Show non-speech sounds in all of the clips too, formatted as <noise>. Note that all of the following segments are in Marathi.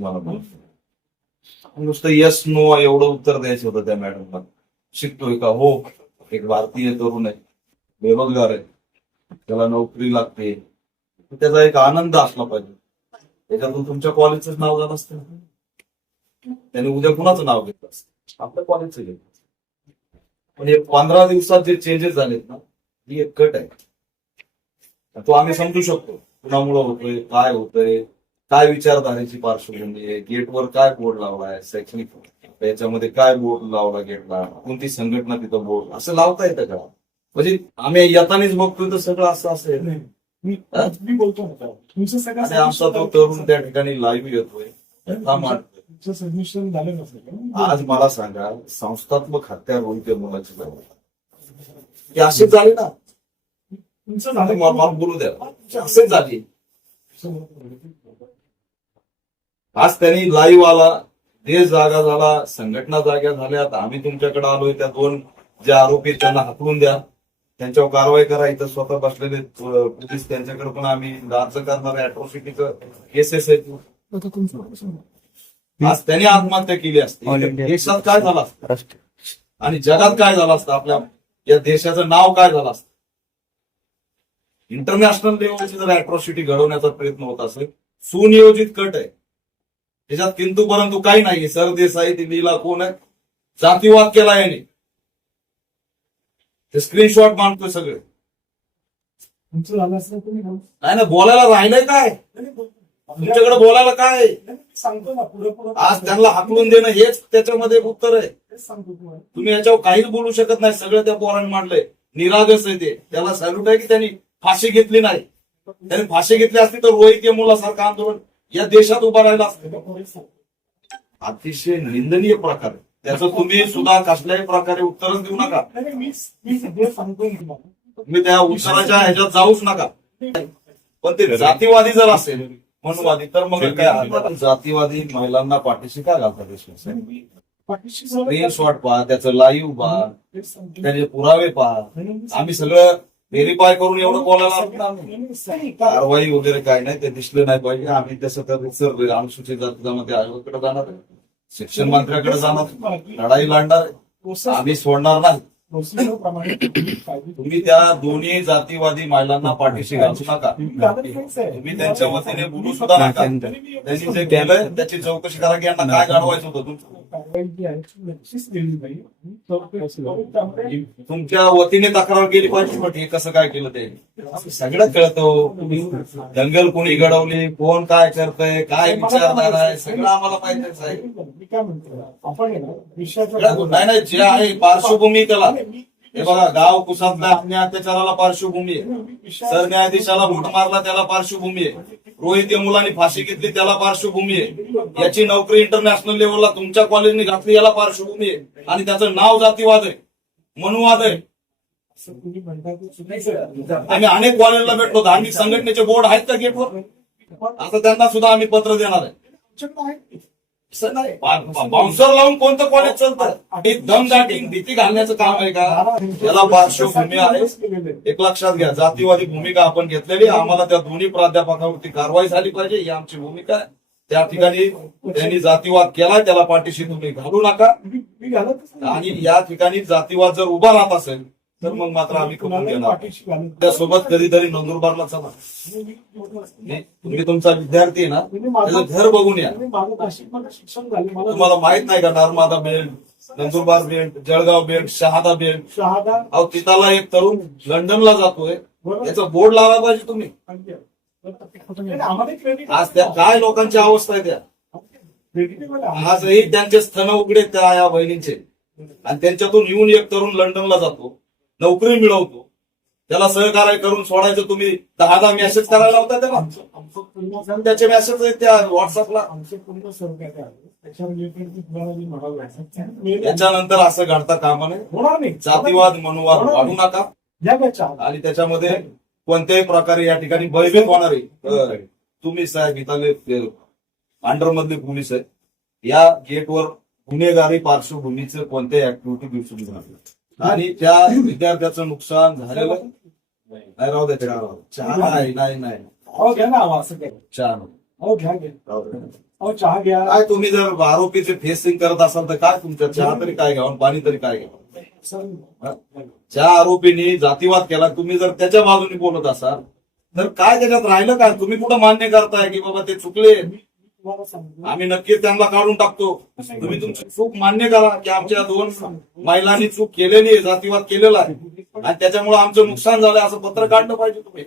मला नुसतं यस नो एवढं उत्तर द्यायचं होतं त्या मॅडमला शिकतोय का? हो. एक भारतीय तरुण आहे. बेरोजगार आहे. त्याला नोकरी लागते. त्याचा एक आनंद असला पाहिजे. त्याच्यातून तुमच्या कॉलेजचं नाव झालं असतं. त्याने उद्या कुणाचं नाव घेतलं असतं? आपल्या कॉलेजचं घेतलं पण हे पंधरा दिवसात जे चेंजेस झालेत ना ही एक कट आहे. तो आम्ही समजू शकतो. कुणामुळं होतोय काय होतंय काय विचारधारेची पार्श्वभूमी आहे? गेटवर काय बोर्ड लावलाय? शैक्षणिक याच्यामध्ये काय बोर्ड लावला गेटला? कोणती संघटना तिथं बोर्ड असं लावता येतं का? म्हणजे आम्ही येतानीच बघतोय तर सगळं असं असेल मी बोलतो. तुमचं सगळं आमचा तो तरुण त्या ठिकाणी लाईव्ह येतोय. सबमिशन झालं नसेल आज मला सांगा संस्थात्मक हत्या होईल त्या मुलाची. की अशीच झाली ना. तुमचं झालं बोलू द्या. असेच झाली. आज त्यांनी लाईव्ह आला देश जागा झाला संघटना जाग्या झाल्यात आम्ही तुमच्याकडे आलोय त्या दोन जे आरोपी आहेत, त्यांना हाकलून द्या. त्यांच्यावर कारवाई करा. इथं स्वतः बसलेले पोलीस त्यांच्याकडे पण आम्ही अर्ज करणार अॅट्रॉसिटीचं केसेस आहेत आज त्यांनी आत्महत्या केली असते. देशात काय झालं असतं? आणि जगात काय झालं असतं? आपल्या या देशाचं नाव काय झालं असतं? इंटरनॅशनल लेवलची जर अॅट्रॉसिटी घडवण्याचा प्रयत्न होत असेल सुनियोजित कट आहे. त्याच्यात किंतु परंतु काही नाही. सरदेसाई दिल्लीला कोण आहे? जातीवाद केला याने. ते स्क्रीनशॉट मांडतोय सगळे. नाही ना बोलायला राहिलंय काय. तुमच्याकडे बोलायला काय? सांगतो ना पुढे पुढे. आज त्यांना हाकलून देणं हेच त्याच्यामध्ये उत्तर आहे. सांगतो तुम्ही याच्यावर काहीच बोलू शकत नाही. सगळं त्या पोराने मांडलंय. निरागस आहे ते. त्याला सॅल्यूट आहे की त्यांनी फाशी घेतली नाही? त्यांनी फाशी घेतली असती तर रोहित या मुलासारखं आंदोलन. या देशात उभा राहिला असतं. अतिशय निंदनीय प्रकार आहे. त्याचं तुम्ही सुद्धा कसल्याही प्रकारे उत्तरच देऊ नका नाही, नाही, मी मी सगळं सांगतो ना तुम्हाला तुम्ही त्या उत्तराच्या ह्याच्यात जाऊच नका पण ते जातीवादी जर असेल मनुवादी तर मग काय? जातीवादी महिलांना पाठीशी काय घालतात स्क्रीनशॉट पहा त्याचं लाईव्ह पहा. त्याचे पुरावे पहा आम्ही सगळं व्हेरीफाय करून एवढं बोलायला सांग. कारवाई वगैरे काय नाही ते दिसले नाही पाहिजे आम्ही तसं तर सर अनुसूचित जाती जमाती आयोगाकडे जाणार आहे शिक्षण मंत्र्याकडे जाणार. लढाई लढणार. प्रोसेस- आम्ही सोडणार नाही तुम्ही त्या दोन्ही जातीवादी महिलांना पाठीशी घालू नका. तुम्ही त्यांच्या वतीने बोलू सुद्धा नका. त्यांनी जे केलंय त्याची चौकशी करा की यांना काय घडवायचं होतं तुमचं? तुमच्या वतीने तक्रार केली पाहिजे पण हे कसं काय केलं ते? सगळं कळतं. दंगल कोणी घडवली कोण काय करतंय काय विचारणार आहे सगळं आम्हाला माहितीच आहे. काय म्हणतो? आपण आहे ना विषयाचा सगळं- नाही नाही जे आहे पार्श्वभूमी त्याला. हे बघा गाव कुसातल्या अन्याय अत्याचाराला पार्श्वभूमी आहे. सरन्यायाधीशाला भूट मारला त्याला पार्श्वभूमी आहे. रोहित या मुलांनी फाशी घेतली त्याला पार्श्वभूमी आहे. याची नोकरी इंटरनॅशनल लेवलला तुमच्या कॉलेजने घातली याला पार्श्वभूमी आहे. आणि त्याचं नाव जातीवाद आहे. मनुवाद आहे. असं तुम्ही म्हणता. आम्ही अनेक कॉलेजला भेटलो धार्मिक संघटनेचे बोर्ड आहेत का गेटवर आता त्यांना सुद्धा आम्ही पत्र देणार आहे. बाउन्सर लावून कोणतं कॉलेज चालतं? हे दम दाटिंग भीती घालण्याचं काम आहे का? याला पार्श्वभूमी आहे. एक लक्षात घ्या जातीवादी भूमिका आपण घेतलेली. आम्हाला त्या दोन्ही प्राध्यापकावरती कारवाई झाली पाहिजे. ही आमची भूमिका आहे. त्या ठिकाणी त्यांनी जातीवाद केला त्याला पाठीशी तुम्ही घालू नका. आणि या ठिकाणी जातीवाद जर उभा राहत असेल तर मग मात्र आम्ही कुणालाही घेणार. त्यासोबत कधीतरी नंदुरबारला चला. तुम्ही तुमचा विद्यार्थी आहे ना त्याचं घर बघून या. तुम्हाला माहीत नाही का Narmada belt Nandurbar belt Jalgaon belt Shahada belt? Shahada अहो तिथाला एक तरुण लंडनला जातोय. याचा बोर्ड लावायला पाहिजे तुम्ही. आज त्या काय लोकांची अवस्था आहे त्या. आजही त्यांचे स्तन उघडे त्या या बहिणींचे आणि त्यांच्यातून येऊन एक तरुण लंडनला जातो. नोकरी मिळवतो. त्याला सहकार्य करून सोडायचं तुम्ही दहा दहा मेसेज करायला होता त्याला? त्याचे मेसेज आहेत त्या व्हॉट्सअपला आमचे पूर्ण सहकार्य आहे. त्याच्या रिलेटेड मी तुम्हाला मी म्हणालो <laughs> याच्यानंतर असं घडता कामा नये होणार नाही. जातीवाद मनुवाद वाढू नका. आणि त्याच्यामध्ये कोणत्याही प्रकारे या ठिकाणी भयभीत होणार आहे. तुम्ही साहेब इथले अंडर मधले पोलीस आहेत. या गेटवर गुन्हेगारी पार्श्वभूमीचं कोणत्याही ऍक्टिव्हिटी दिसून. आणि त्या विद्यार्थ्याचं नुकसान झालेलं नाही राहू द्या चहा. चहा नाही नाही नाही अहो घ्या ना असं काय चहा. अहो घ्या घ्या. राहू द्या. अहो चहा घ्या. काय तुम्ही जर आरोपीचे फेसिंग करत असाल तर काय तुमच्या चहा तरी काय घ्यावं? पाणी तरी काय घ्यावं? सर, ज्या आरोपींनी जातीवाद केला. तुम्ही जर त्याच्या बाजूने बोलत असाल तर काय त्याच्यात राहिलं काय तुम्ही कुठं मान्य करताय की बाबा ते चुकले? आम्ही नक्कीच त्यांना काढून टाकतो. तुम्ही तुमची चूक मान्य करा की आमच्या दोन महिलांनी चूक केलेली आहे जातीवाद केलेला आहे. आणि त्याच्यामुळे आमचं नुकसान झालंय असं पत्र काढलं पाहिजे तुम्ही.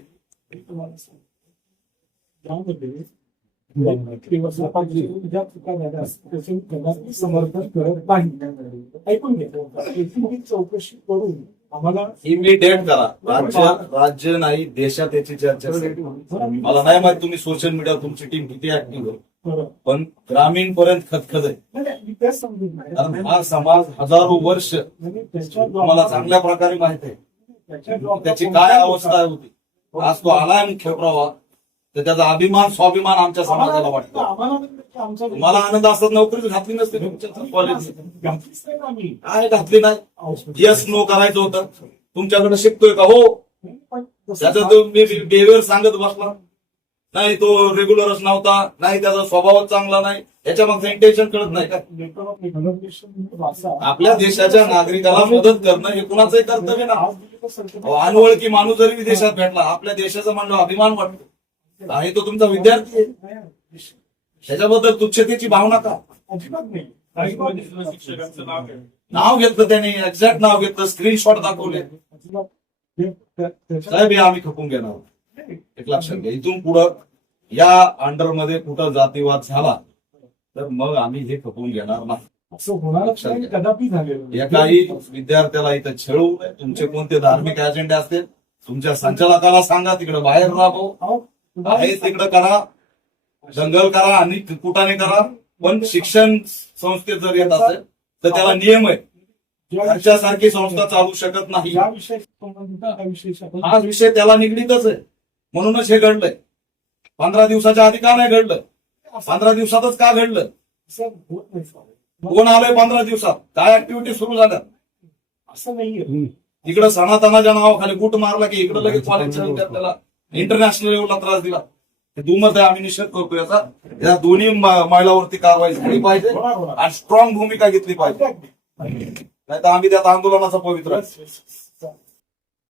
समर्थन करत नाही ऐकून घ्या. चौकशी करून आम्हाला इमिडिएट करा. राज्य राज्य नाही देशात याची चर्चा. मला नाही माहीत तुम्ही सोशल मीडिया तुमची टीम किती ऍक्टिव्ह. पण ग्रामीण पर्यंत खतखत आहे. मी. कारण हा समाज हजारो वर्ष म्हणजे तुम्हाला चांगल्या प्रकारे माहीत आहे. त्याची काय? अवस्था होती? आज तो आलाय मुख्य प्रवाह. तर त्याचा अभिमान स्वाभिमान आमच्या समाजाला वाटतो. आमचा तुम्हाला आनंद असतात नोकरीच घातली नसते कॉलेज काय घातली नाही. यस नो करायचं होतं. तुमच्याकडे शिकतोय का? हो. त्याचा तो बिहेवियर सांगत बसला. नाही तो रेग्युलरच नव्हता नाही त्याचा स्वभावच चांगला नाही याच्या मागचं इंटेन्शन कळत नाही का? आपल्या देशाच्या नागरिकाला मदत करणं हे कुणाचंही कर्तव्य ना अनवळखी माणूस जरी विदेशात भेटला आपल्या देशाचा म्हणलं अभिमान वाटतो. आहे तो तुमचा विद्यार्थी आहे. त्याच्याबद्दल तुच्छतेची भावना का? नाव घेतलं त्याने एक्झॅक्ट नाव घेतलं स्क्रीनशॉट दाखवले. साहेब हे आम्ही खपून घेणार आहोत. एक लक्षात घ्या. इथून पुढं या अंडरमध्ये कुठं जातीवाद झाला तर मग आम्ही हे खपून घेणार नाही. असं होणारच नाही कदापि झालेलं नाही. एकाही विद्यार्थ्याला इथं नये. तुमचे कोणते धार्मिक अजेंडे असतील तुमच्या संचालकाला सांगा तिकडे बाहेर राबव तुम्हाला आहे तिकडे करा दंगल करा आणि कुटाने करा. पण शिक्षण संस्थेत जर येत असेल तर त्याला नियम आहे घरच्यासारखी संस्था चालू शकत नाही. या विषय संबंधित हा विषय आपण- हा विषय त्याला निगडीतच आहे. म्हणूनच हे घडलंय. पंधरा दिवसाच्या आधी का नाही घडलं? पंधरा दिवसातच का घडलं? नाही. कोण आलंय पंधरा दिवसात? काय ऍक्टिव्हिटी सुरू झाल्या? असं नाहीये. इकडं सनातनाच्या नावाखाली गुट मारला की इकडे लगेच कॉलेजच्या विद्यार्थ्याला इंटरनॅशनल लेवलला त्रास दिला. हे दुमत आहे आम्ही निषेध करतो याचा. या दोन्ही महिलावरती कारवाई झाली पाहिजे. आणि स्ट्रॉंग भूमिका घेतली पाहिजे. नाही तर आम्ही त्यात आंदोलनाचा पवित्र.